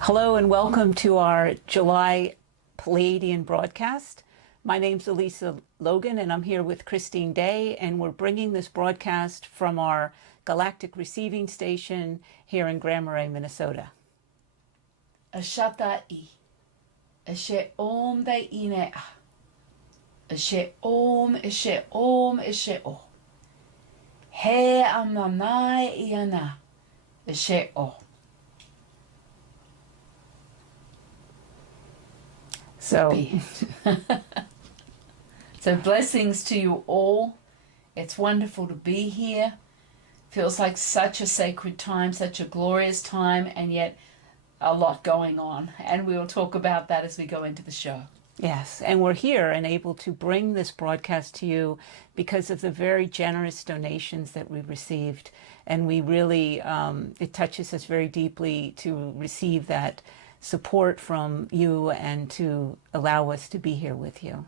Hello and welcome to our July Pleiadian broadcast. My name's Elisa Logan and I'm here with Christine Day, and we're bringing this broadcast from our galactic receiving station here in Grand Marais, Minnesota. Ashata'i, Ashe Om Dai Ine Ashe Om, Ashe Om, Ashe O. He Amnanai Iana, Ashe O. So, so blessings to you all. It's wonderful to be here. Feels like such a sacred time, such a glorious time, and yet a lot going on. And we will talk about that as we go into the show. yes, and we're here and able to bring this broadcast to you because of the very generous donations that we received. And we really, it touches us very deeply to receive that support from you and to allow us to be here with you.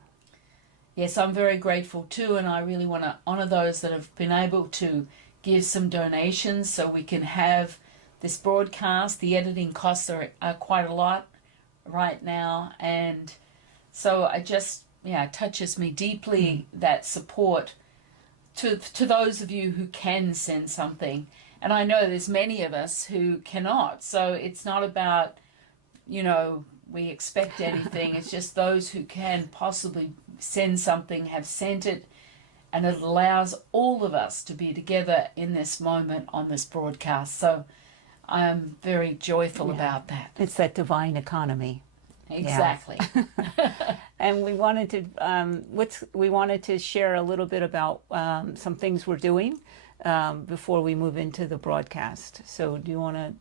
Yes, I'm very grateful too, and I really want to honor those that have been able to give some donations so we can have this broadcast. The editing costs are quite a lot right now, and so it touches me deeply, that support to those of you who can send something. And I know there's many of us who cannot, so it's not about we expect anything. It's just those who can possibly send something have sent it, and it allows all of us to be together in this moment on this broadcast. So I'm very joyful about that. It's that divine economy. Exactly. Yeah. And we wanted to share a little bit about some things we're doing before we move into the broadcast. So do you want to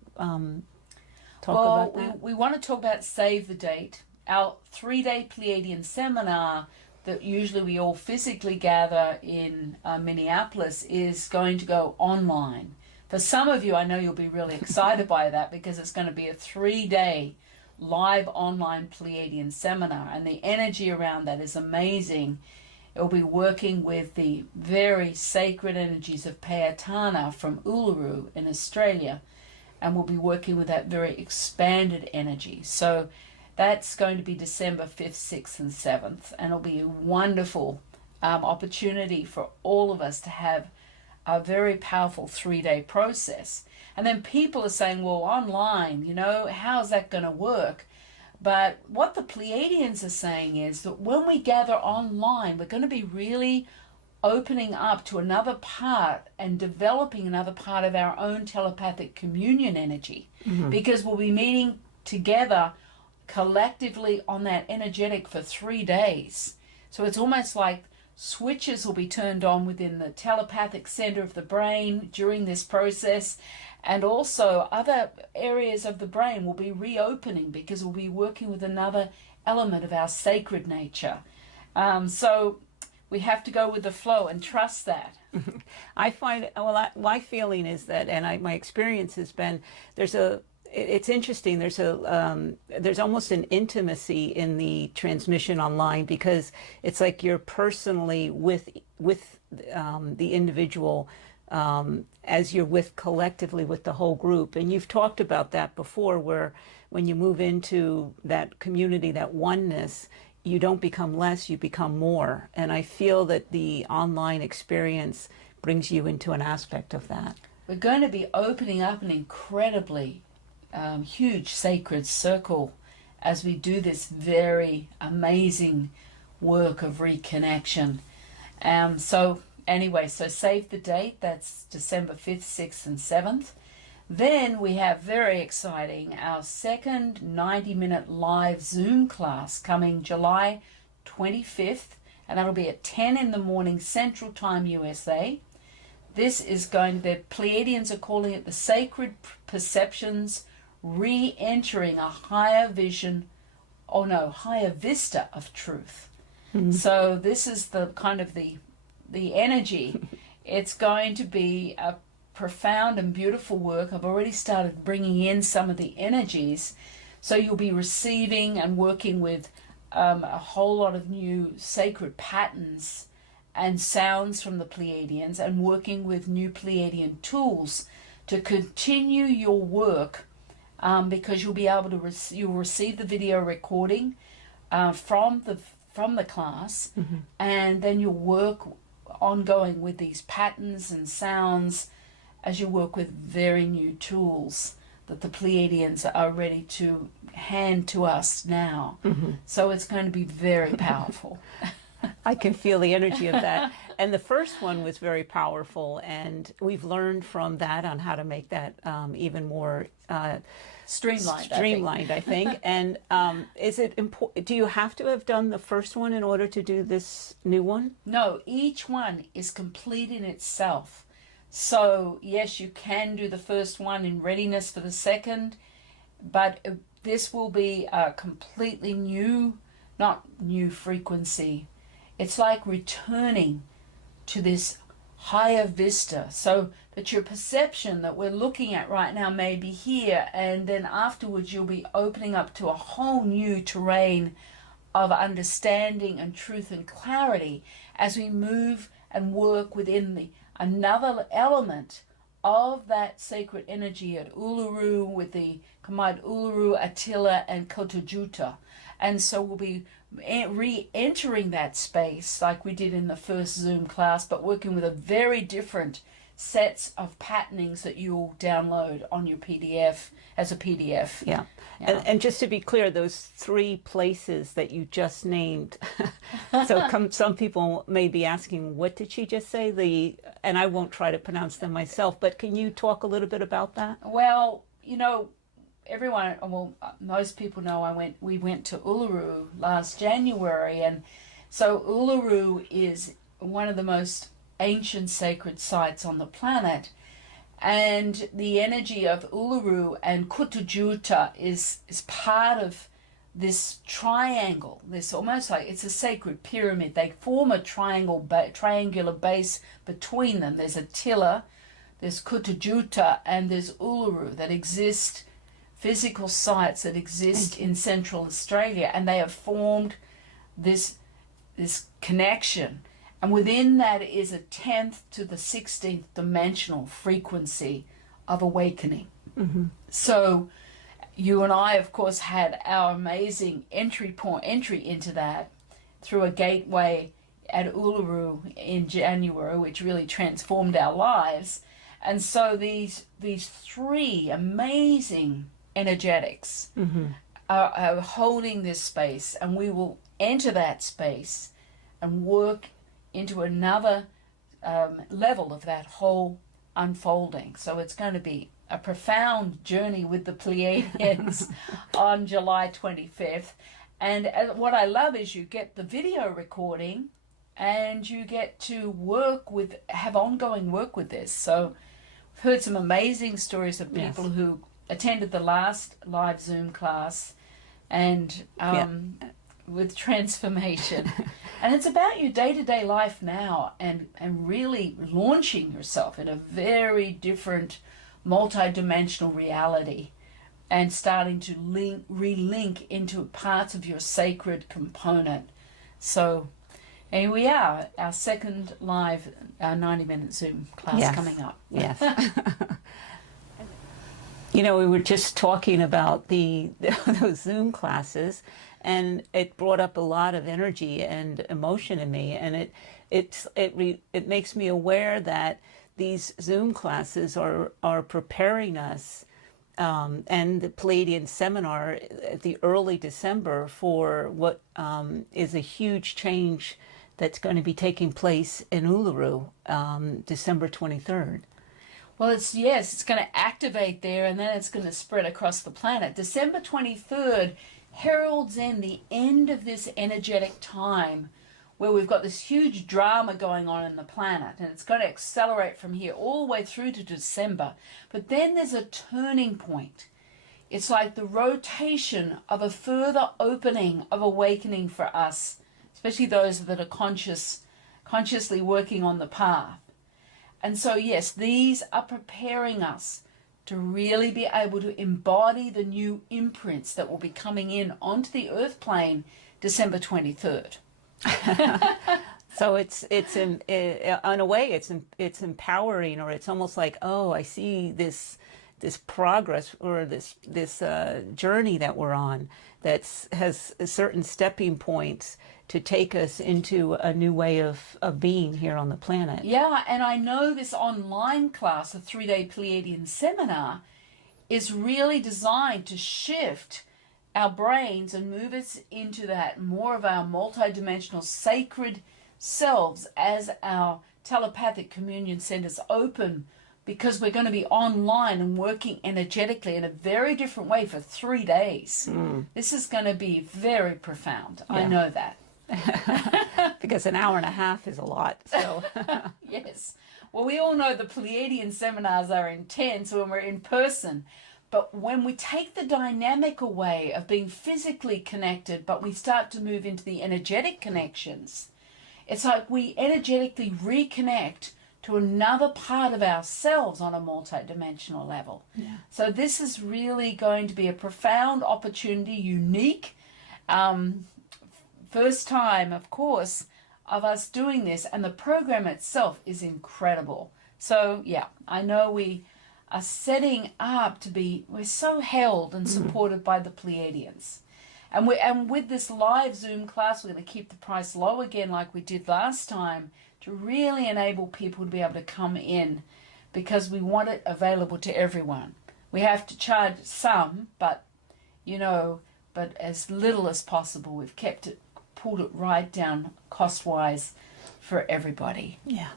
talk about that? We want to talk about Save the Date, our 3-day Pleiadian seminar that usually we all physically gather in Minneapolis is going to go online. For some of you, I know you'll be really excited by that because it's going to be a 3-day live online Pleiadian seminar, and the energy around that is amazing. It'll be working with the very sacred energies of Pleiadiana from Uluru in Australia, and we'll be working with that very expanded energy. So that's going to be December 5th, 6th, and 7th, and it'll be a wonderful opportunity for all of us to have a very powerful 3-day process. And then people are saying, well, online, how's that going to work? But what the Pleiadians are saying is that when we gather online, we're going to be really opening up to another part and developing another part of our own telepathic communion energy, because we'll be meeting together collectively on that energetic for 3 days. So it's almost like switches will be turned on within the telepathic center of the brain during this process, and also other areas of the brain will be reopening because we'll be working with another element of our sacred nature. So we have to go with the flow and trust that. I find, my feeling is that, and my experience has been, it's interesting, there's almost an intimacy in the transmission online, because it's like you're personally with the individual as you're with collectively with the whole group. And you've talked about that before, where when you move into that community, that oneness, you don't become less, you become more. And I feel that the online experience brings you into an aspect of that. We're going to be opening up an incredibly huge sacred circle as we do this very amazing work of reconnection. So save the date. That's December 5th, 6th, and 7th. Then we have, very exciting, our second 90-minute live Zoom class coming July 25th, and that'll be at 10 in the morning Central Time, USA. This is going to, the Pleiadians are calling it the Sacred Perceptions, Re-entering a Higher Vision, higher Vista of Truth. So this is the kind of the energy. It's going to be a profound and beautiful work. I've already started bringing in some of the energies, so you'll be receiving and working with a whole lot of new sacred patterns and sounds from the Pleiadians, and working with new Pleiadian tools to continue your work, because you'll be able to you'll receive the video recording from the class, and then you'll work ongoing with these patterns and sounds as you work with very new tools that the Pleiadians are ready to hand to us now. So it's going to be very powerful. I can feel the energy of that. And the first one was very powerful, and we've learned from that on how to make that even more streamlined, I think. And is it important? Do you have to have done the first one in order to do this new one? No, each one is complete in itself. So yes, you can do the first one in readiness for the second, but this will be a completely new, not new frequency. It's like returning to this higher vista, so that your perception that we're looking at right now may be here, and then afterwards you'll be opening up to a whole new terrain of understanding and truth and clarity as we move and work within another element of that sacred energy at Uluru, with the combined Uluru, Attila, and Kotajuta. And so we'll be re-entering that space like we did in the first Zoom class, but working with a very different sets of patternings that you'll download on your PDF as a PDF. Yeah. And just to be clear, those 3 places that you just named, so some people may be asking, what did she just say? And I won't try to pronounce them myself, but can you talk a little bit about that? Well, you know, most people know we went to Uluru last January, and so Uluru is one of the most ancient sacred sites on the planet, and the energy of Uluru and Kotajuta is part of this triangle. This almost like it's a sacred pyramid. They form a triangular base between them. There's Attila, there's Kotajuta, and there's Uluru that exist. Physical sites that exist in Central Australia, and they have formed this connection, and within that is a 10th to the 16th dimensional frequency of awakening. So you and I, of course, had our amazing entry into that through a gateway at Uluru in January, which really transformed our lives. And so these 3 amazing energetics are holding this space, and we will enter that space and work into another level of that whole unfolding. So it's going to be a profound journey with the Pleiadians on July 25th. And what I love is you get the video recording, and you get to have ongoing work with this. So I've heard some amazing stories of people who attended the last live Zoom class and with transformation. And it's about your day-to-day life now, and really launching yourself in a very different multi-dimensional reality, and starting to relink into parts of your sacred component. So here we are, our second live 90-minute Zoom class coming up. Yes. You know, we were just talking about those Zoom classes, and it brought up a lot of energy and emotion in me, and it makes me aware that these Zoom classes are preparing us, and the Pleiadian seminar at the early December for what is a huge change that's going to be taking place in Uluru, December 23rd. Well, it's going to activate there, and then it's going to spread across the planet. December 23rd heralds in the end of this energetic time where we've got this huge drama going on in the planet, and it's going to accelerate from here all the way through to December. But then there's a turning point. It's like the rotation of a further opening of awakening for us, especially those that are consciously working on the path. And so, yes, these are preparing us to really be able to embody the new imprints that will be coming in onto the earth plane December 23rd. So in a way it's empowering, or it's almost like, oh, I see this progress, or this journey that we're on that has certain stepping points to take us into a new way of being here on the planet. Yeah, and I know this online class, a 3-day Pleiadian seminar, is really designed to shift our brains and move us into that more of our multidimensional sacred selves as our telepathic communion centers open, because we're going to be online and working energetically in a very different way for 3 days. This is going to be very profound. Yeah. I know that. Because an hour and a half is a lot. So yes. Well, we all know the Pleiadian seminars are intense when we're in person. But when we take the dynamic away of being physically connected, but we start to move into the energetic connections, it's like we energetically reconnect to another part of ourselves on a multidimensional level. Yeah. So this is really going to be a profound opportunity, unique, first time, of course, of us doing this. And the program itself is incredible. So, yeah, I know we are setting up to be, we're so held and supported by the Pleiadians. And with this live Zoom class, we're going to keep the price low again like we did last time, to really enable people to be able to come in, because we want it available to everyone. We have to charge some, but but as little as possible. We've pulled it right down cost-wise for everybody. Yeah.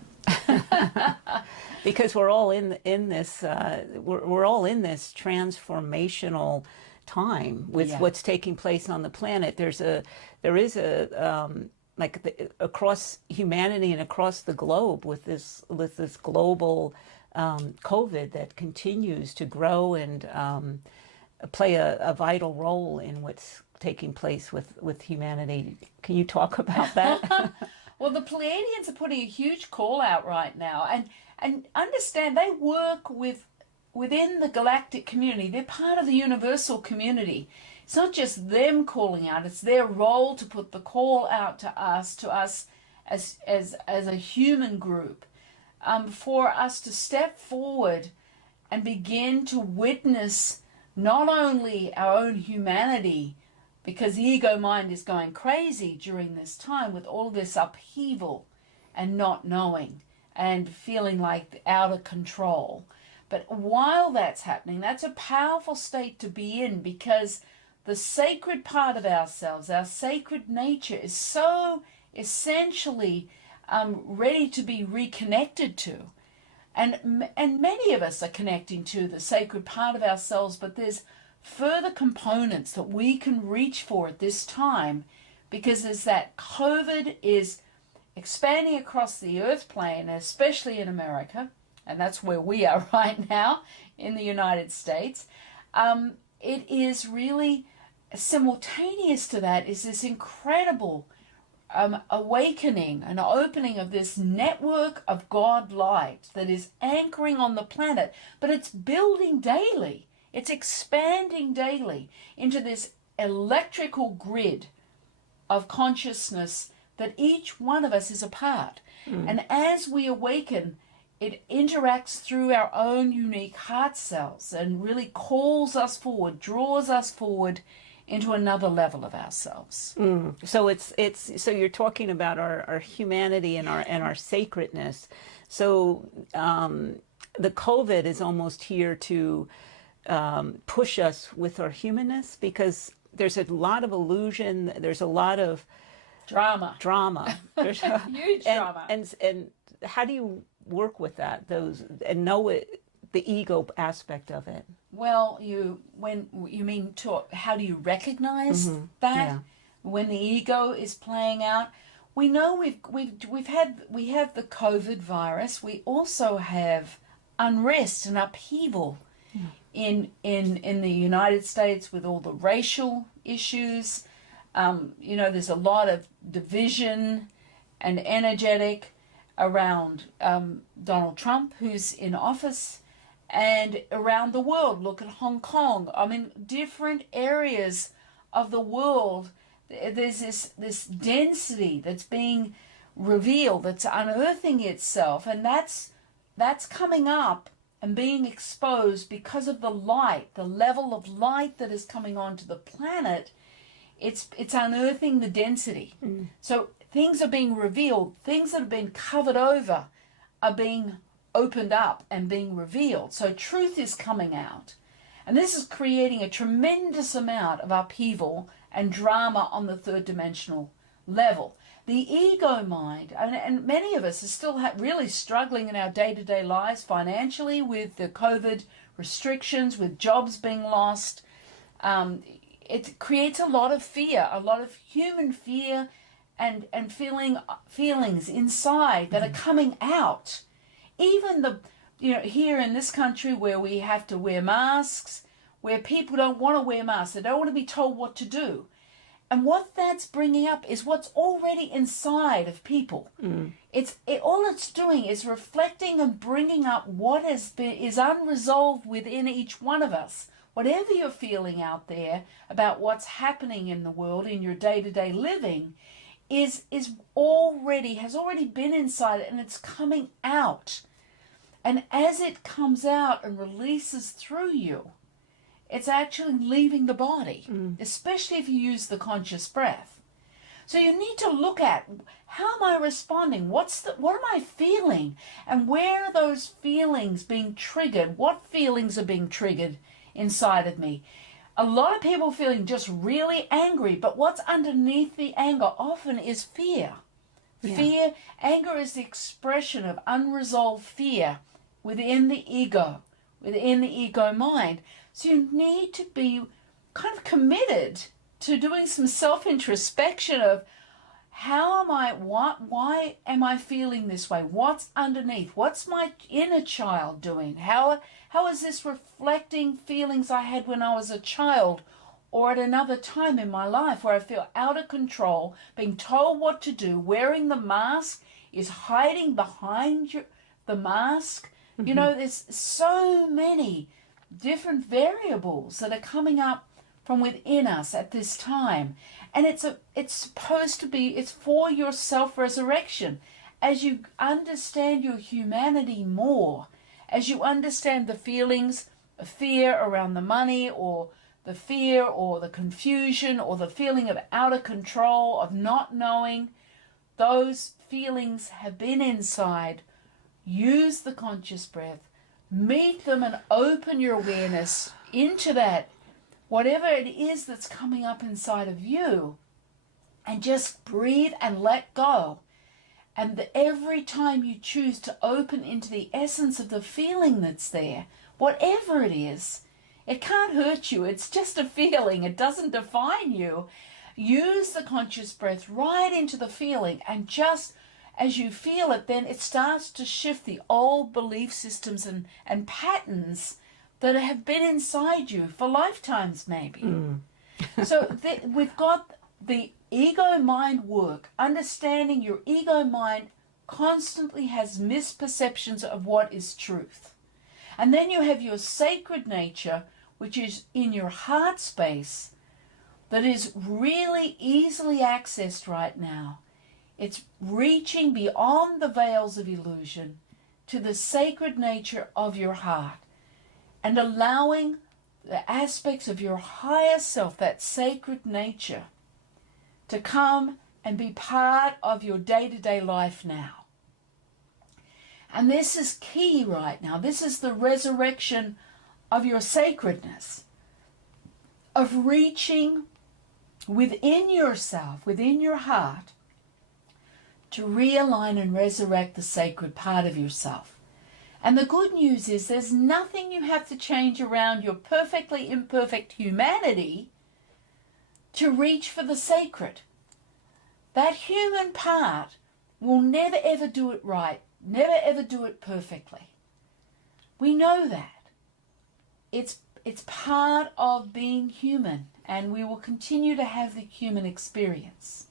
Because we're all in this we're all in this transformational time with what's taking place on the planet. There is a across humanity and across the globe with this global COVID that continues to grow and play a vital role in what's taking place with humanity. Can you talk about that? Well, the Pleiadians are putting a huge call out right now, and understand they work within the galactic community. They're part of the universal community. It's not just them calling out, it's their role to put the call out to us as a human group, for us to step forward and begin to witness not only our own humanity, because the ego mind is going crazy during this time with all this upheaval and not knowing and feeling like out of control. But while that's happening, that's a powerful state to be in, because the sacred part of ourselves, our sacred nature, is so essentially ready to be reconnected to. And many of us are connecting to the sacred part of ourselves, but there's further components that we can reach for at this time, because as that COVID is expanding across the earth plane, especially in America, and that's where we are right now in the United States, it is really simultaneous to that is this incredible awakening and opening of this network of God light that is anchoring on the planet, but it's building daily. It's expanding daily into this electrical grid of consciousness that each one of us is a part. And as we awaken, it interacts through our own unique heart cells and really calls us forward, draws us forward into another level of ourselves. So so you're talking about our humanity and our sacredness. So the COVID is almost here to push us with our humanness, because there's a lot of illusion, there's a lot of drama. There's huge drama. And how do you work with that, and know it, the ego aspect of it? Well, how do you recognize that? Yeah. When the ego is playing out? We know we have the COVID virus. We also have unrest and upheaval in the United States with all the racial issues. There's a lot of division and energetic around Donald Trump, who's in office, and around the world. Look at Hong Kong. I mean, different areas of the world, there's this density that's being revealed, that's unearthing itself, and that's coming up and being exposed because of the light, the level of light that is coming onto the planet. It's unearthing the density. So things are being revealed, things that have been covered over are being opened up and being revealed. So truth is coming out. And this is creating a tremendous amount of upheaval and drama on the third dimensional level. The ego mind, and many of us are still really struggling in our day-to-day lives financially with the COVID restrictions, with jobs being lost. It creates a lot of fear, a lot of human fear and feelings inside that are coming out. Even here in this country where we have to wear masks, where people don't want to wear masks, they don't want to be told what to do. And what that's bringing up is what's already inside of people. All it's doing is reflecting and bringing up what is unresolved within each one of us. Whatever you're feeling out there about what's happening in the world, in your day-to-day living, has already been inside it, and it's coming out. And as it comes out and releases through you, it's actually leaving the body, especially if you use the conscious breath. So you need to look at, how am I responding? What am I feeling? And where are those feelings being triggered? What feelings are being triggered inside of me? A lot of people feeling just really angry, but what's underneath the anger often is fear. Fear, anger is the expression of unresolved fear within the ego mind. So you need to be kind of committed to doing some self-introspection of, why am I feeling this way? What's underneath? What's my inner child doing? How is this reflecting feelings I had when I was a child or at another time in my life where I feel out of control, being told what to do, wearing the mask, is hiding behind the mask? There's so many different variables that are coming up from within us at this time. And it's supposed to be, it's for your self-resurrection. As you understand your humanity more, as you understand the feelings of fear around the money, or the fear or the confusion or the feeling of out of control, of not knowing, those feelings have been inside. Use the conscious breath, meet them, and open your awareness into that, whatever it is that's coming up inside of you, and just breathe and let go. And every time you choose to open into the essence of the feeling that's there, whatever it is, it can't hurt you. It's just a feeling. It doesn't define you. Use the conscious breath right into the feeling, and just as you feel it, then it starts to shift the old belief systems and patterns that have been inside you for lifetimes maybe. So we've got the ego mind work. Understanding your ego mind constantly has misperceptions of what is truth. And then you have your sacred nature, which is in your heart space, that is really easily accessed right now. It's reaching beyond the veils of illusion to the sacred nature of your heart, and allowing the aspects of your higher self, that sacred nature, to come and be part of your day-to-day life now. And this is key right now. This is the resurrection of your sacredness, of reaching within yourself, within your heart, to realign and resurrect the sacred part of yourself. And the good news is there's nothing you have to change around your perfectly imperfect humanity to reach for the sacred. That human part will never ever do it right, never ever do it perfectly. We know that. It's part of being human, and we will continue to have the human experience.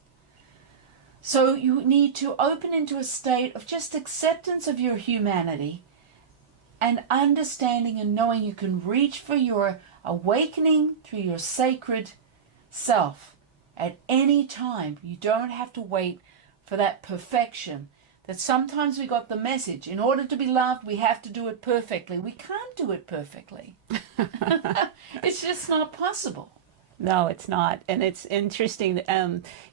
So you need to open into a state of just acceptance of your humanity, and understanding and knowing you can reach for your awakening through your sacred self at any time. You don't have to wait for that perfection, that sometimes we got the message, in order to be loved, we have to do it perfectly. We can't do it perfectly. It's just not possible. No, it's not. And it's interesting.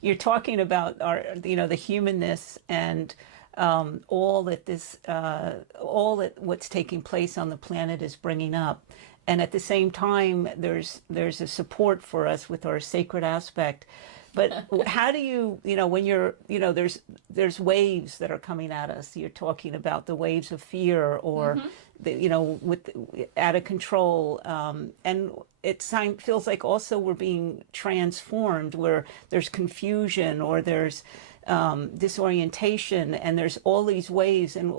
You're talking about our, the humanness and all that what's taking place on the planet is bringing up. And at the same time, there's a support for us with our sacred aspect. But how do you, when you're, there's waves that are coming at us. You're talking about the waves of fear or, with out of control. And it feels like also we're being transformed, where there's confusion or there's disorientation, and there's all these waves. And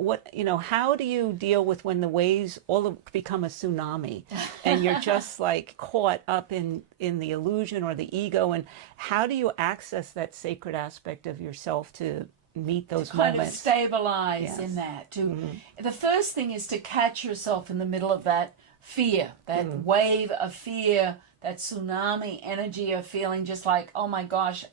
how do you deal with when the waves all become a tsunami and you're just like caught up in the illusion or the ego? And how do you access that sacred aspect of yourself to meet those kind moments? Of stabilize in that. The first thing is to catch yourself in the middle of that fear, that wave of fear, that tsunami energy of feeling just like, oh my gosh,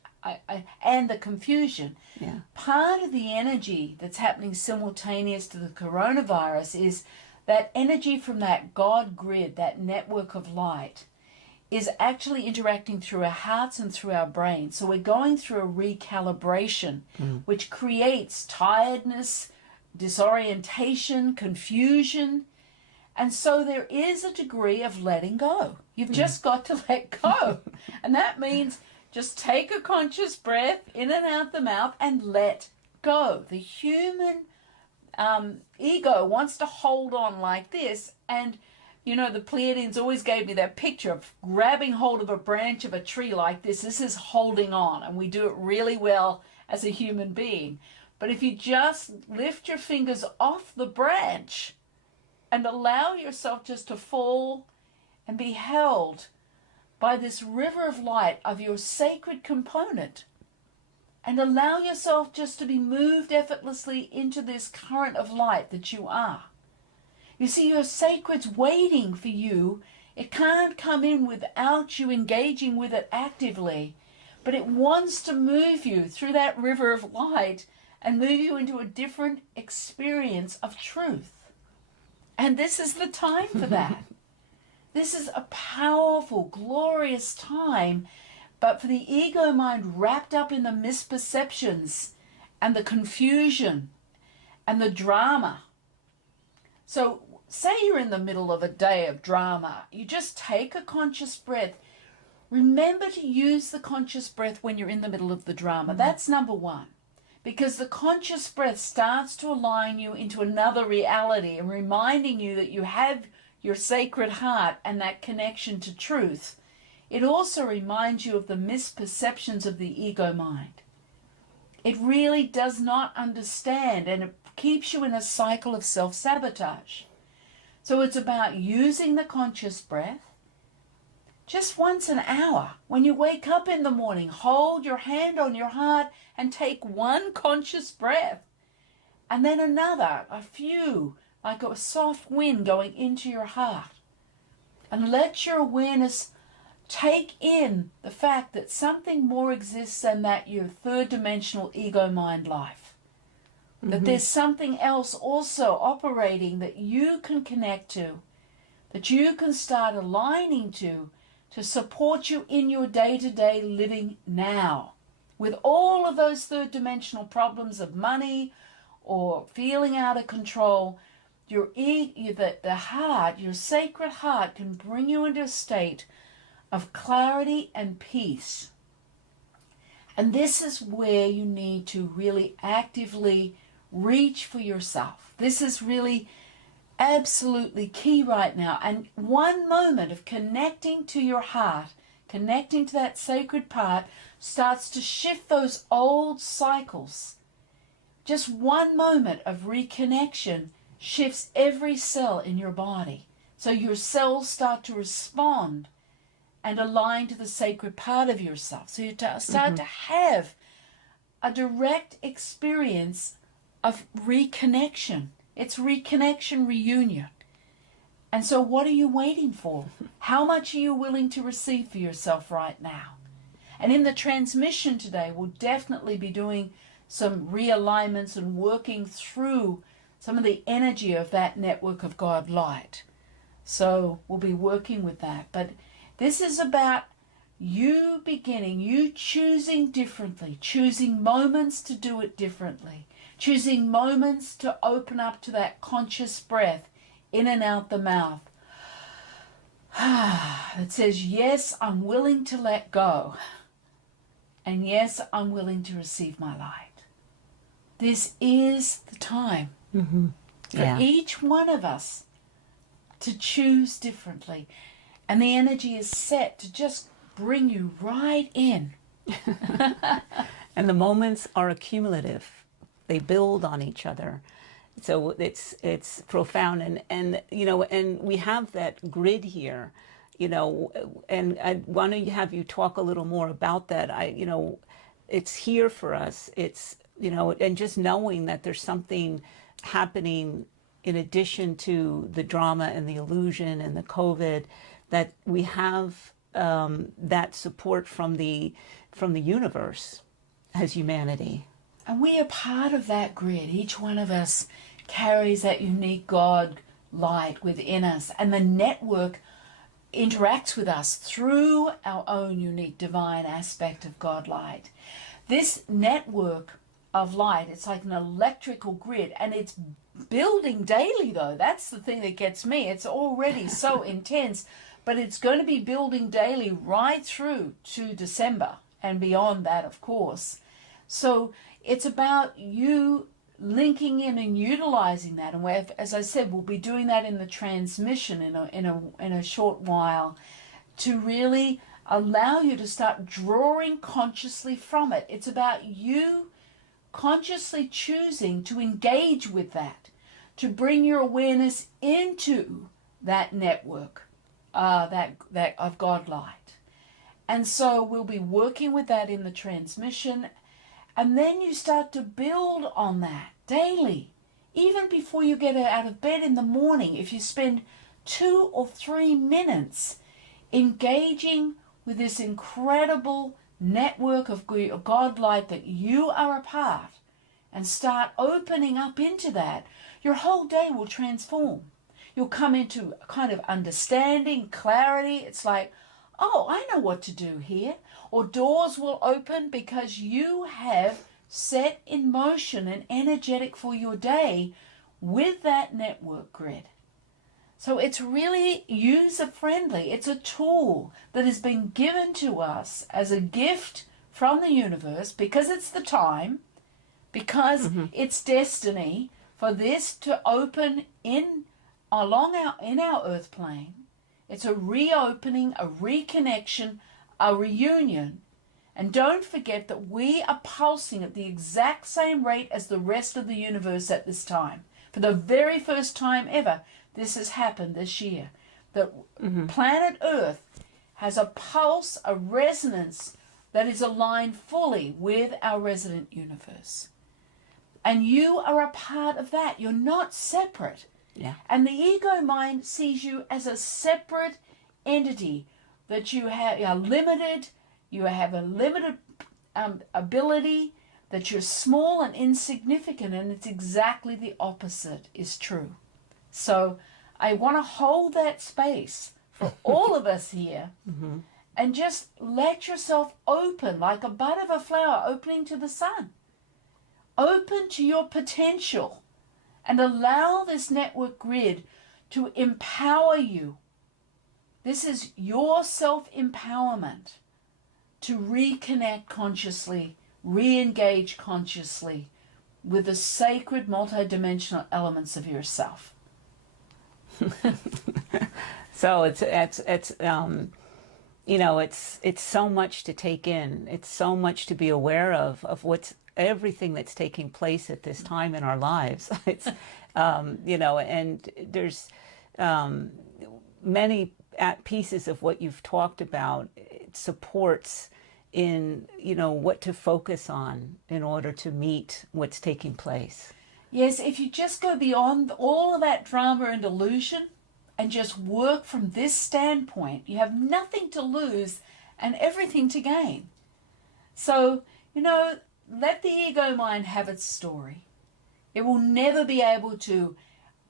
and the confusion. Yeah. Part of the energy that's happening simultaneous to the coronavirus is that energy from that God grid, that network of light, is actually interacting through our hearts and through our brains. So we're going through a recalibration, which creates tiredness, disorientation, confusion. And so there is a degree of letting go. You've just got to let go. And that means just take a conscious breath in and out the mouth and let go. The human ego wants to hold on like this. And, the Pleiadians always gave me that picture of grabbing hold of a branch of a tree like this. This is holding on. And we do it really well as a human being. But if you just lift your fingers off the branch and allow yourself just to fall and be held by this river of light of your sacred component, and allow yourself just to be moved effortlessly into this current of light that you are. You see, your sacred's waiting for you. It can't come in without you engaging with it actively, but it wants to move you through that river of light and move you into a different experience of truth. And this is the time for that. This is a powerful, glorious time, but for the ego mind wrapped up in the misperceptions and the confusion and the drama. So say you're in the middle of a day of drama. You just take a conscious breath. Remember to use the conscious breath when you're in the middle of the drama. That's number one. Because the conscious breath starts to align you into another reality and reminding you that you have your sacred heart and that connection to truth. It also reminds you of the misperceptions of the ego mind. It really does not understand, and it keeps you in a cycle of self-sabotage. So it's about using the conscious breath just once an hour. When you wake up in the morning, hold your hand on your heart and take one conscious breath, and then another, a few, like a soft wind going into your heart. And let your awareness take in the fact that something more exists than that your third dimensional ego mind life. That there's something else also operating that you can connect to, that you can start aligning to support you in your day-to-day living now. With all of those third dimensional problems of money or feeling out of control, the heart, your sacred heart, can bring you into a state of clarity and peace. And this is where you need to really actively reach for yourself. This is really absolutely key right now. And one moment of connecting to your heart, connecting to that sacred part, starts to shift those old cycles. Just one moment of reconnection shifts every cell in your body. So your cells start to respond and align to the sacred part of yourself. So you start to have a direct experience of reconnection. It's reconnection, reunion. And so what are you waiting for? How much are you willing to receive for yourself right now? And in the transmission today, we'll definitely be doing some realignments and working through some of the energy of that network of God light. So we'll be working with that. But this is about you beginning, you choosing differently, choosing moments to do it differently, choosing moments to open up to that conscious breath in and out the mouth. It says, yes, I'm willing to let go. And yes, I'm willing to receive my light. This is the time for each one of us to choose differently. And the energy is set to just bring you right in. And the moments are accumulative. They build on each other. So it's profound. And you know, and we have that grid here, you know, and I want to have you talk a little more about that. You know, it's here for us. It's, you know, and just knowing that there's something happening in addition to the drama and the illusion and the COVID, that we have that support from the universe as humanity. And we are part of that grid. Each one of us carries that unique God light within us, and the network interacts with us through our own unique divine aspect of God light. This network of light, it's like an electrical grid, and it's building daily though. That's the thing that gets me. It's already so intense, but it's going to be building daily right through to December and beyond that, of course. So it's about you linking in and utilizing that. And as I said, we'll be doing that in the transmission in a short while, to really allow you to start drawing consciously from it. It's about you consciously choosing to engage with that, to bring your awareness into that network that of God light. And so we'll be working with that in the transmission, and then you start to build on that daily. Even before you get out of bed in the morning, if you spend 2 or 3 minutes engaging with this incredible network of God light that you are a part, and start opening up into that, your whole day will transform. You'll come into a kind of understanding, clarity. It's like, oh, I know what to do here. Or doors will open because you have set in motion and energetic for your day with that network grid. So it's really user-friendly. It's a tool that has been given to us as a gift from the universe, because it's the time, because it's destiny for this to open in our earth plane. It's a reopening, a reconnection, a reunion. And don't forget that we are pulsing at the exact same rate as the rest of the universe at this time. For the very first time ever, this has happened this year. The planet Earth has a pulse, a resonance that is aligned fully with our resident universe. And you are a part of that. You're not separate. Yeah. And the ego mind sees you as a separate entity, that you are limited, you have a limited ability, that you're small and insignificant, and it's exactly the opposite is true. So I want to hold that space for all of us here, and just let yourself open like a bud of a flower opening to the sun. Open to your potential, and allow this network grid to empower you. This is your self-empowerment to reconnect consciously, re-engage consciously with the sacred multidimensional elements of yourself. So it's you know, it's so much to take in. It's so much to be aware of what's everything that's taking place at this time in our lives. It's you know, and there's many pieces of what you've talked about. It supports in, you know, what to focus on in order to meet what's taking place. Yes, if you just go beyond all of that drama and illusion and just work from this standpoint, you have nothing to lose and everything to gain. So, you know, let the ego mind have its story. It will never be able to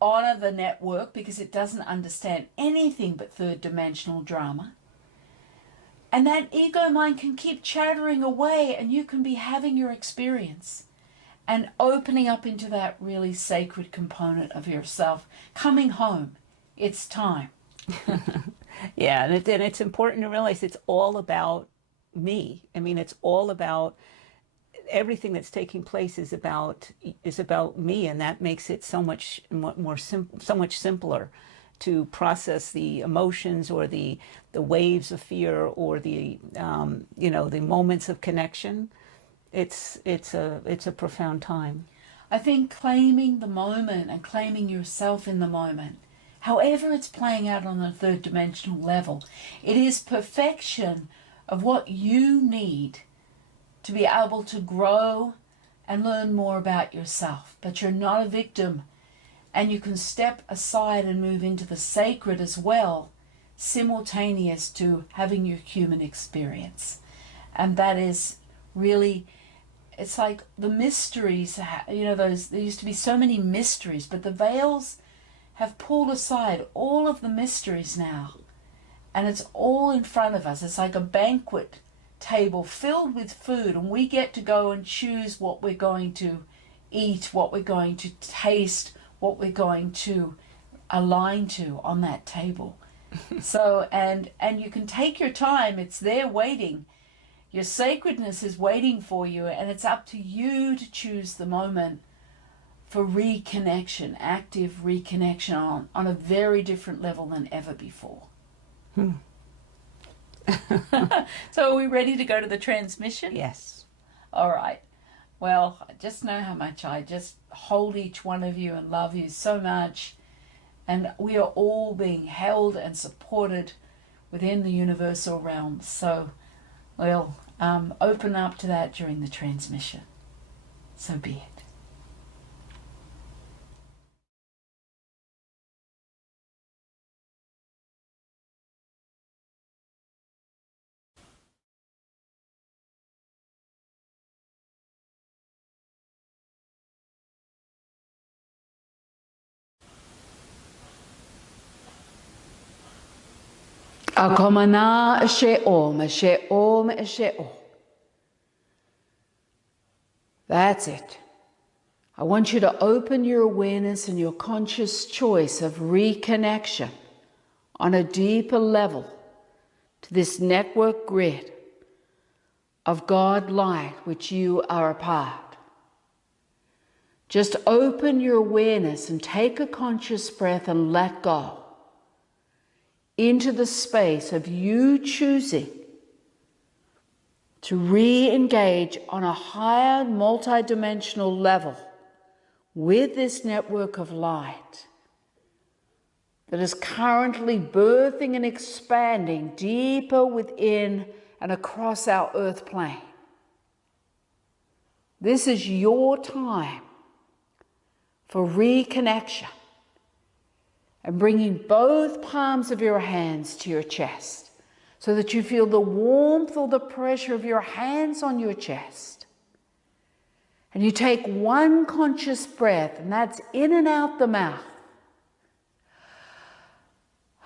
honor the network because it doesn't understand anything but third dimensional drama. And that ego mind can keep chattering away, and you can be having your experience and opening up into that really sacred component of yourself, coming home. It's time. Yeah, and it's important to realize it's all about me. I mean, it's all about everything that's taking place is about me, and that makes it so much more so much simpler to process the emotions or the waves of fear or the the moments of connection. It's a profound time. I think claiming the moment and claiming yourself in the moment, however it's playing out on a third dimensional level, it is perfection of what you need to be able to grow and learn more about yourself. But you're not a victim, and you can step aside and move into the sacred as well, simultaneous to having your human experience. And that is really, it's like the mysteries, there used to be so many mysteries, but the veils have pulled aside all of the mysteries now, and it's all in front of us. It's like a banquet table filled with food, and we get to go and choose what we're going to eat, what we're going to taste, what we're going to align to on that table. So, and you can take your time. It's there waiting. Your sacredness is waiting for you, and it's up to you to choose the moment for reconnection, active reconnection on a very different level than ever before. So are we ready to go to the transmission? Yes. All right. Well, I just know how much I just hold each one of you and love you so much. And we are all being held and supported within the universal realm. So we'll open up to that during the transmission. So be it. Akomana she'om, she'om, she'om. That's it. I want you to open your awareness and your conscious choice of reconnection on a deeper level to this network grid of God light which you are a part. Just open your awareness and take a conscious breath and let go into the space of you choosing to re-engage on a higher multidimensional level with this network of light that is currently birthing and expanding deeper within and across our earth plane. This is your time for reconnection and bringing both palms of your hands to your chest so that you feel the warmth or the pressure of your hands on your chest. And you take one conscious breath, and that's in and out the mouth.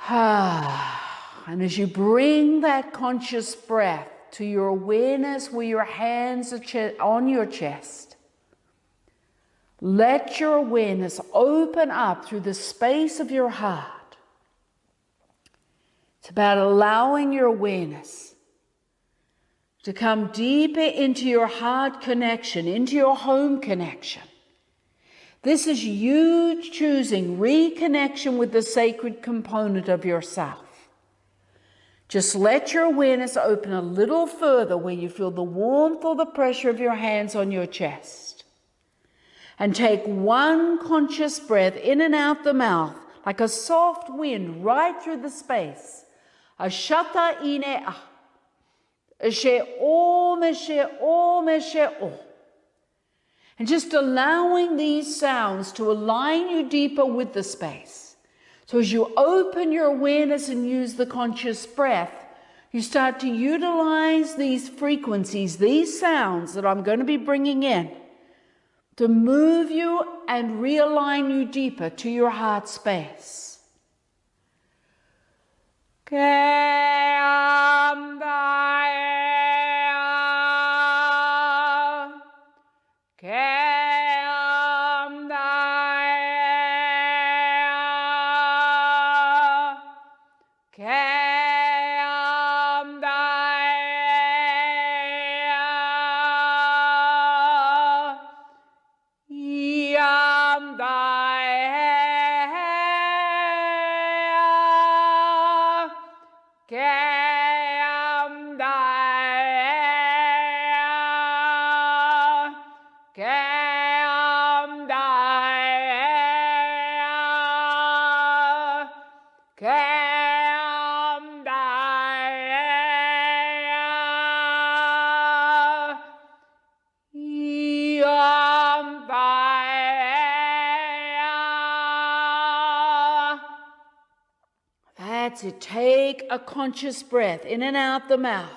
And as you bring that conscious breath to your awareness where your hands are on your chest, let your awareness open up through the space of your heart. It's about allowing your awareness to come deeper into your heart connection, into your home connection. This is you choosing reconnection with the sacred component of yourself. Just let your awareness open a little further where you feel the warmth or the pressure of your hands on your chest. And take one conscious breath in and out the mouth, like a soft wind right through the space. Ashata ine ah. And just allowing these sounds to align you deeper with the space. So as you open your awareness and use the conscious breath, You start to utilize these frequencies, these sounds that I'm going to be bringing in, to move you and realign you deeper to your heart space. That's it. Take a conscious breath in and out the mouth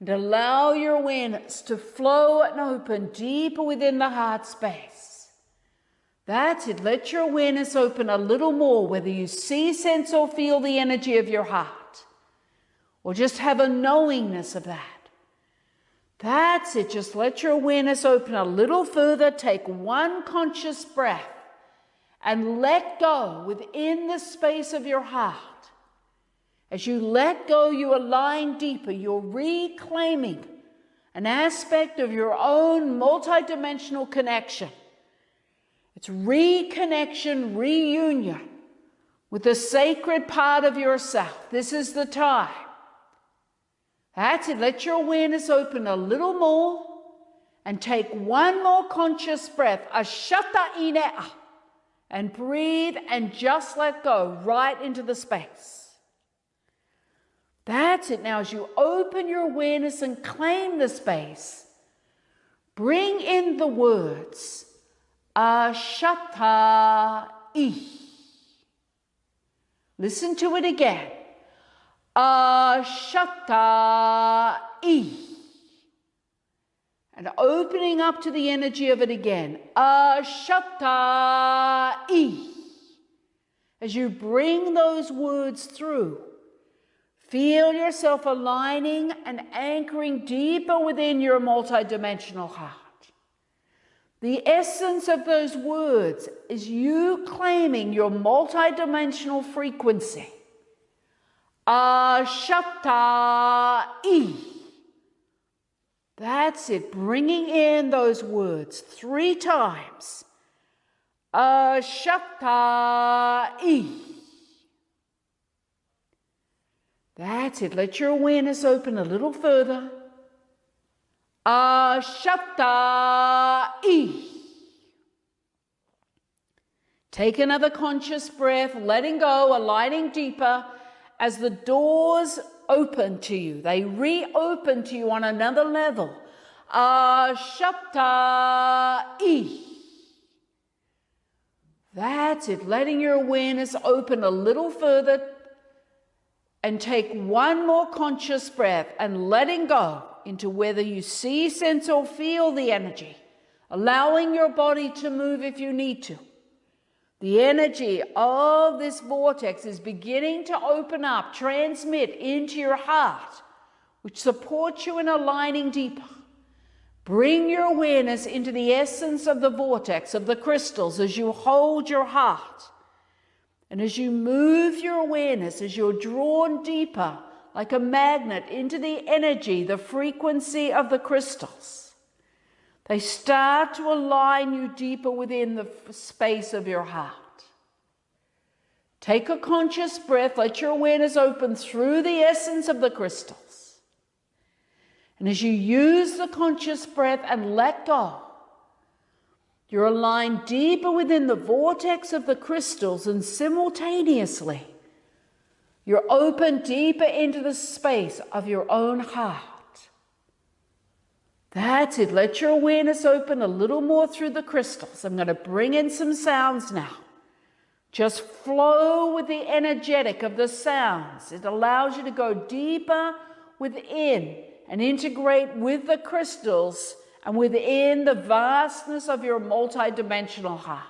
and allow your awareness to flow and open deeper within the heart space. That's it. Let your awareness open a little more, whether you see, sense, or feel the energy of your heart, or just have a knowingness of that. That's it. Just let your awareness open a little further. Take one conscious breath and let go within the space of your heart. As you let go, you align deeper. You're reclaiming an aspect of your own multidimensional connection. It's reconnection, reunion with the sacred part of yourself. This is the time. That's it. Let your awareness open a little more and take one more conscious breath. Ashata inea. And breathe and just let go right into the space. That's it. Now, as you open your awareness and claim the space, bring in the words, Ashata I. Listen to it again. Ashata I. And opening up to the energy of it again. Ashata I. As you bring those words through, feel yourself aligning and anchoring deeper within your multidimensional heart. The essence of those words is you claiming your multidimensional frequency. Ashata I. That's it. Bringing in those words 3 times. Ashata I. That's it. Let your awareness open a little further. Ashata I. Take another conscious breath, letting go, aligning deeper as the doors open to you. They reopen to you on another level. Ashata I. That's it. Letting your awareness open a little further and take one more conscious breath and letting go into whether you see, sense, or feel the energy, allowing your body to move if you need to. The energy of this vortex is beginning to open up, transmit into your heart, which supports you in aligning deeper. Bring your awareness into the essence of the vortex, of the crystals, as you hold your heart. And as you move your awareness, as you're drawn deeper, like a magnet, into the energy, the frequency of the crystals, they start to align you deeper within the space of your heart. Take a conscious breath, let your awareness open through the essence of the crystals. And as you use the conscious breath and let go, you're aligned deeper within the vortex of the crystals, and simultaneously, you're open deeper into the space of your own heart. That's it. Let your awareness open a little more through the crystals. I'm going to bring in some sounds now Just flow with the energetic of the sounds. It allows you to go deeper within and integrate with the crystals and within the vastness of your multidimensional heart.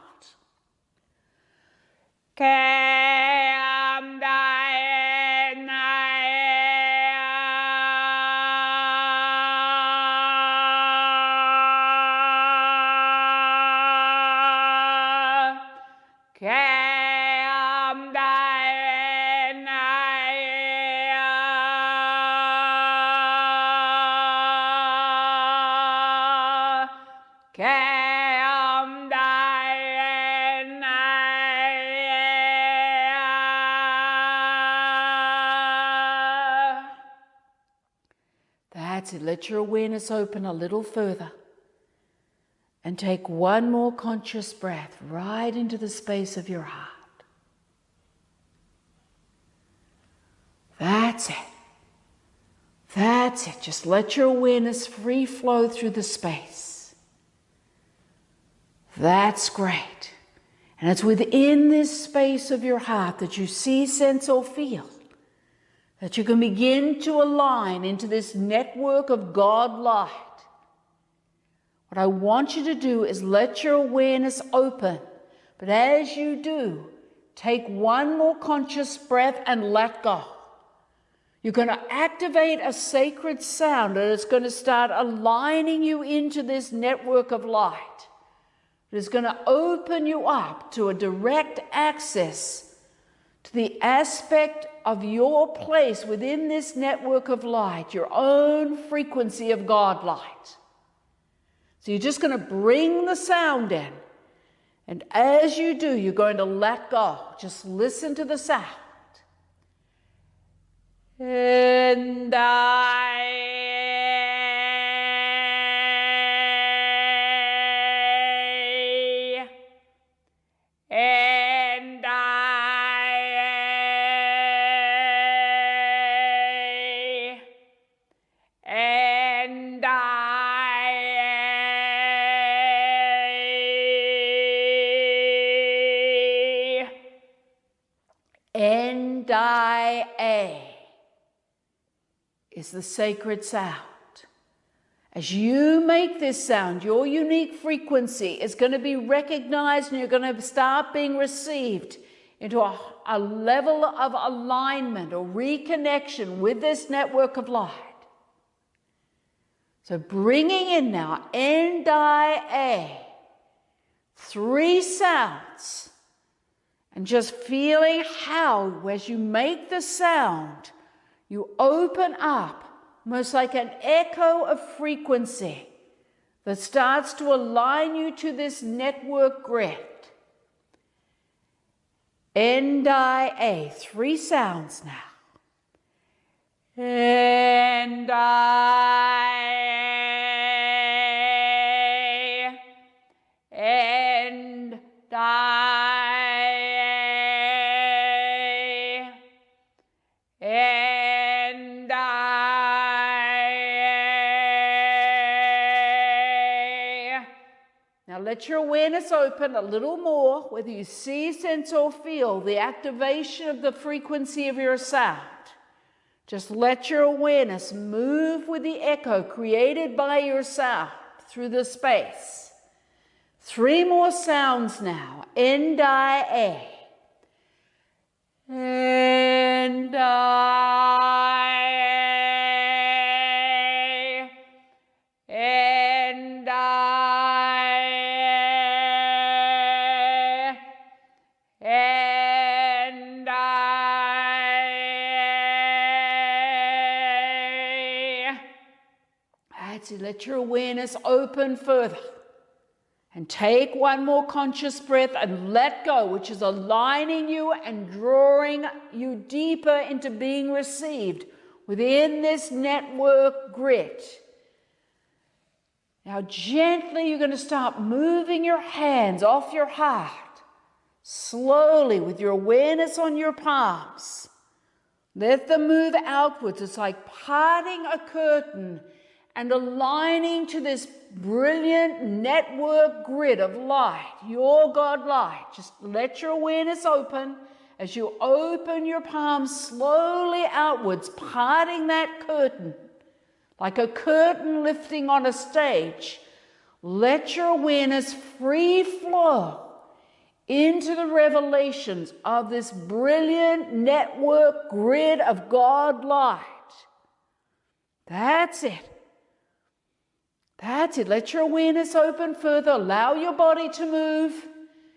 That's it. Let your awareness open a little further. And take one more conscious breath right into the space of your heart. That's it. That's it. Just let your awareness free flow through the space. That's great. And it's within this space of your heart that you see, sense, or feel that you can begin to align into this network of God light. What I want you to do is let your awareness open. But as you do, take one more conscious breath and let go. You're going to activate a sacred sound and it's going to start aligning you into this network of light. It's going to open you up to a direct access to the aspect of your place within this network of light, your own frequency of God light. So you're just going to bring the sound in. And as you do, you're going to let go. Just listen to the sound. And is the sacred sound. As you make this sound, your unique frequency is going to be recognized and you're going to start being received into a level of alignment or reconnection with this network of light. So bringing in now, N-I-A, 3 sounds, and just feeling how, as you make the sound, you open up almost like an echo of frequency that starts to align you to this network grid. N-I-A, 3 sounds now. N-I-A, N-I-A, N-I-A. Now let your awareness open a little more, whether you see, sense, or feel the activation of the frequency of your sound. Just let your awareness move with the echo created by your sound through the space. 3 more sounds now. N-I-A. N-I-A. N-I-A. N-I-A. That's it. Let your awareness open further. And take one more conscious breath and let go, which is aligning you and drawing you deeper into being received within this network grid. Now gently you're going to start moving your hands off your heart, slowly with your awareness on your palms. Let them move outwards. It's like parting a curtain and aligning to this brilliant network grid of light, your God light. Just let your awareness open. As you open your palms slowly outwards, parting that curtain, like a curtain lifting on a stage, let your awareness free flow into the revelations of this brilliant network grid of God light. That's it. That's it. Let your awareness open further. Allow your body to move.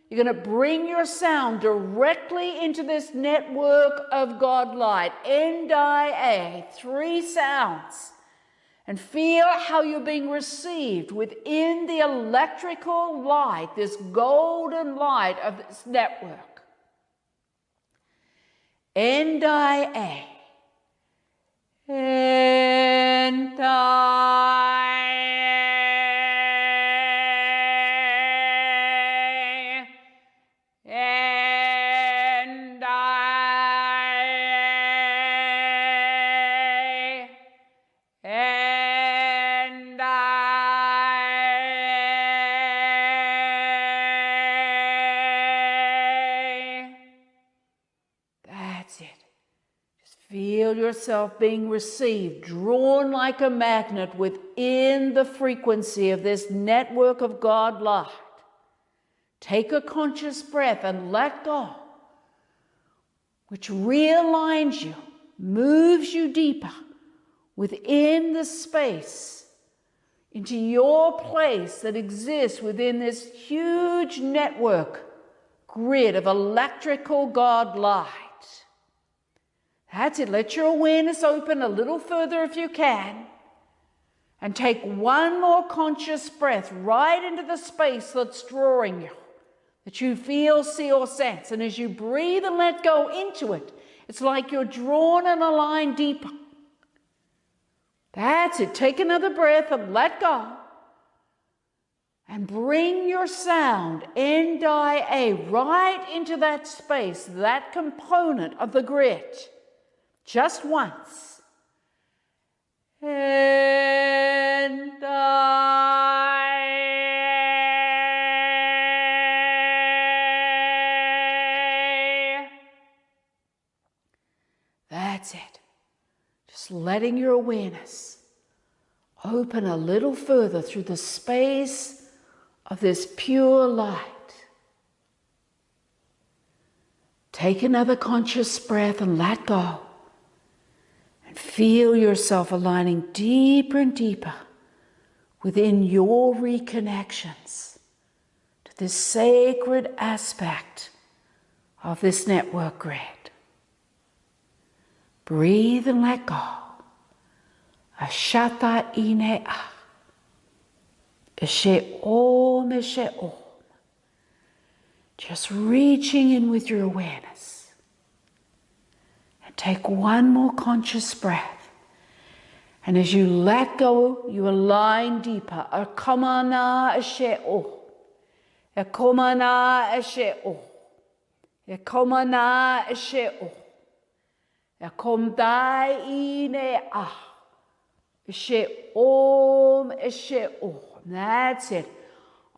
You're going to bring your sound directly into this network of God light. N-I-A, 3 sounds. And feel how you're being received within the electrical light, this golden light of this network. N-I-A. N-I-A. Feel yourself being received, drawn like a magnet within the frequency of this network of God light. Take a conscious breath and let go, which realigns you, moves you deeper within the space into your place that exists within this huge network grid of electrical God light. That's it. Let your awareness open a little further if you can. And take one more conscious breath right into the space that's drawing you, that you feel, see, or sense. And as you breathe and let go into it, it's like you're drawn and aligned deeper. That's it. Take another breath and let go. And bring your sound, N-I-A, right into that space, that component of the grid. Just once. And that's it. Just letting your awareness open a little further through the space of this pure light. Take another conscious breath and let go. Feel yourself aligning deeper and deeper within your reconnections to this sacred aspect of this network grid. Breathe and let go. Ashata ine ah. Eshe om, eshe om. Just reaching in with your awareness. Take one more conscious breath. And as you let go, you align deeper. Akamana eshe o. Akomana eshe o. Akomana eshe o. Akomdai ine ah. Eshe om eshe o. That's it.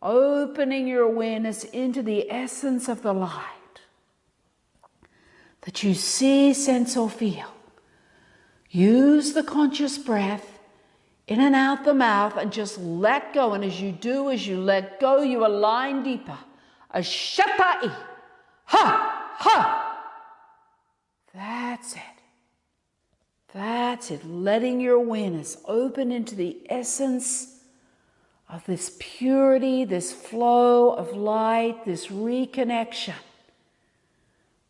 Opening your awareness into the essence of the light that you see, sense, or feel. Use the conscious breath in and out the mouth and just let go. And as you do, as you let go, you align deeper. Ashatai. Ha! Ha! That's it. That's it. Letting your awareness open into the essence of this purity, this flow of light, this reconnection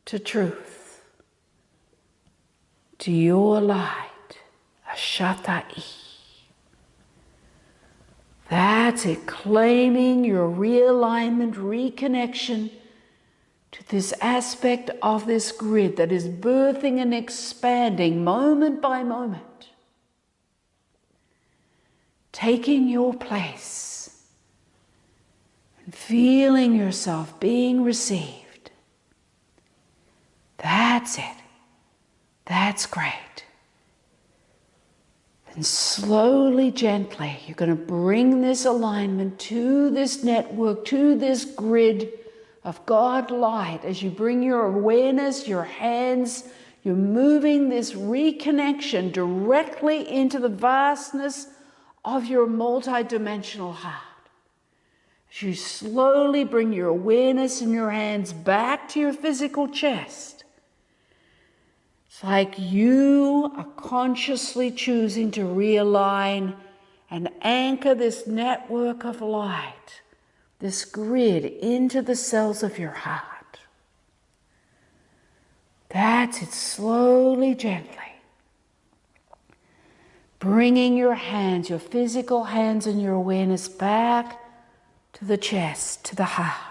to truth. To your light, Ashatai. That's it, claiming your realignment, reconnection to this aspect of this grid that is birthing and expanding moment by moment. Taking your place and feeling yourself being received. That's it. That's great. And slowly, gently, you're going to bring this alignment to this network, to this grid of God light. As you bring your awareness, your hands, you're moving this reconnection directly into the vastness of your multidimensional heart. As you slowly bring your awareness and your hands back to your physical chest, it's like you are consciously choosing to realign and anchor this network of light, this grid, into the cells of your heart. That's it, slowly, gently. Bringing your hands, your physical hands and your awareness back to the chest, to the heart.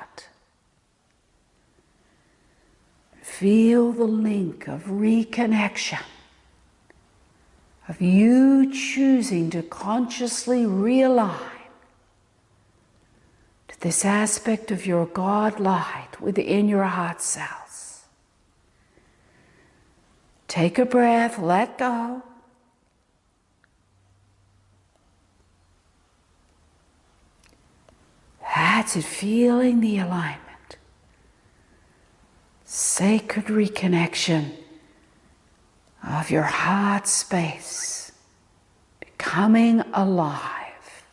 Feel the link of reconnection, of you choosing to consciously realign to this aspect of your God light within your heart cells. Take a breath, let go. That's it, feeling the alignment. Sacred reconnection of your heart space, becoming alive.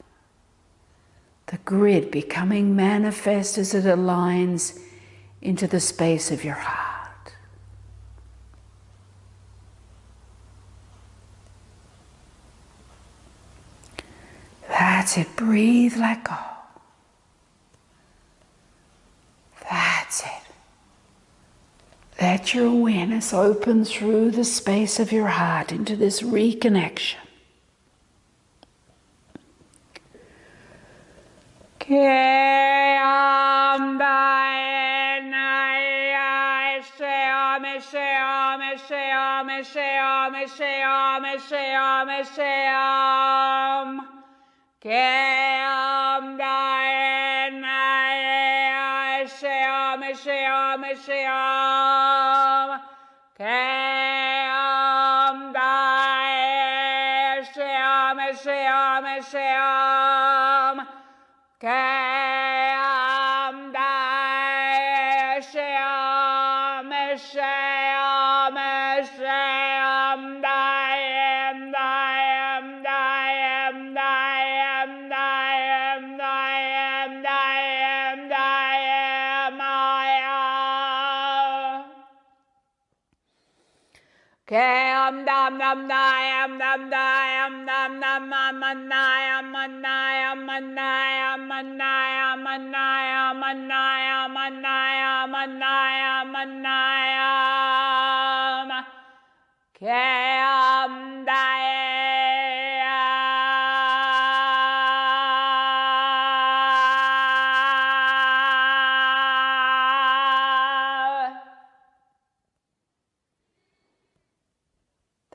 The grid becoming manifest as it aligns into the space of your heart. That's it, breathe, let go. That's it. Let your awareness open through the space of your heart into this reconnection.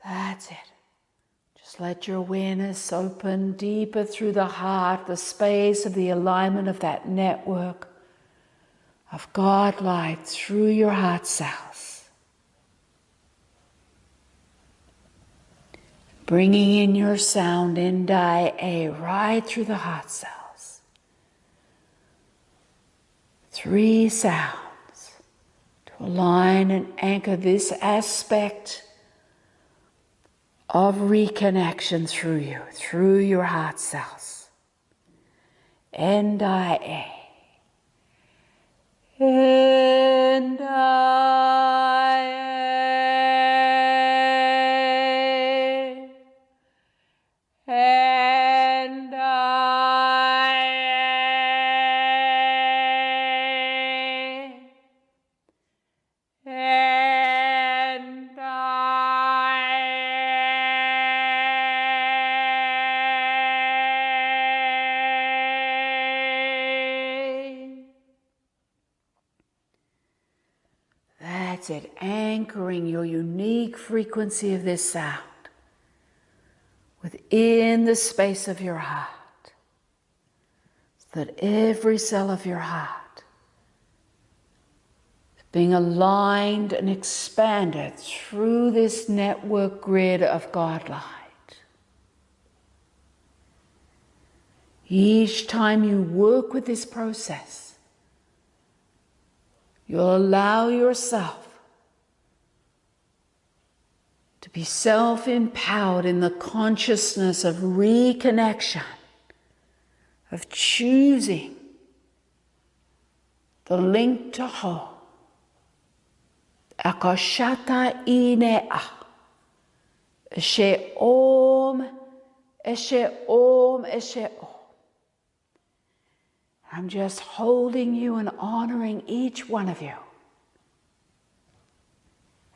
That's it. Just let your awareness open deeper through the heart, the space of the alignment of that network of God light through your heart cells. Bringing in your sound in Dai A right through the heart cells. 3 sounds to align and anchor this aspect of reconnection through you, through your heart cells. And I and I and I and That's it, anchoring your unique frequency of this sound within the space of your heart, so that every cell of your heart is being aligned and expanded through this network grid of God light. Each time you work with this process, you'll allow yourself to be self-empowered in the consciousness of reconnection, of choosing the link to whole. Akashata inea. Eshe om, eshe om, eshe om. I'm just holding you and honoring each one of you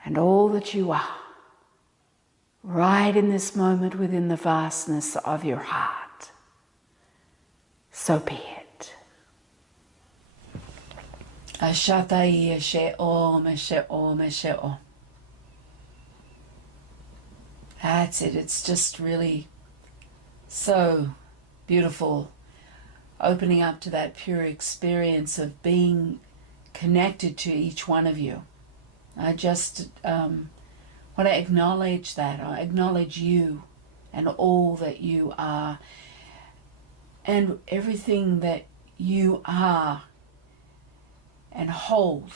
and all that you are, right in this moment within the vastness of your heart. So be it. Ashatai eshe om, eshe om, eshe om. That's it. It's just really so beautiful, opening up to that pure experience of being connected to each one of you. I just want to acknowledge that. I acknowledge you and all that you are and everything that you are and hold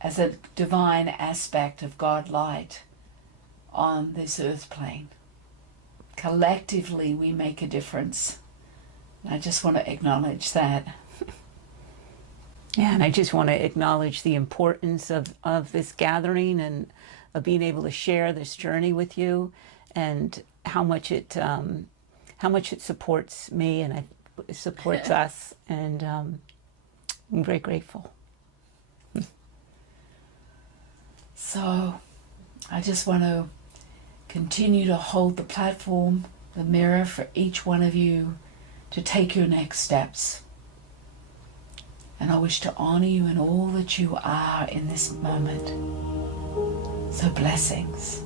as a divine aspect of God light on this earth plane. Collectively we make a difference. I just want to acknowledge that. Yeah, and I just want to acknowledge the importance of this gathering and of being able to share this journey with you, and how much it supports me and it supports us, and I'm very grateful. So I just want to continue to hold the platform, the mirror for each one of you to take your next steps. And I wish to honor you in all that you are in this moment. So blessings.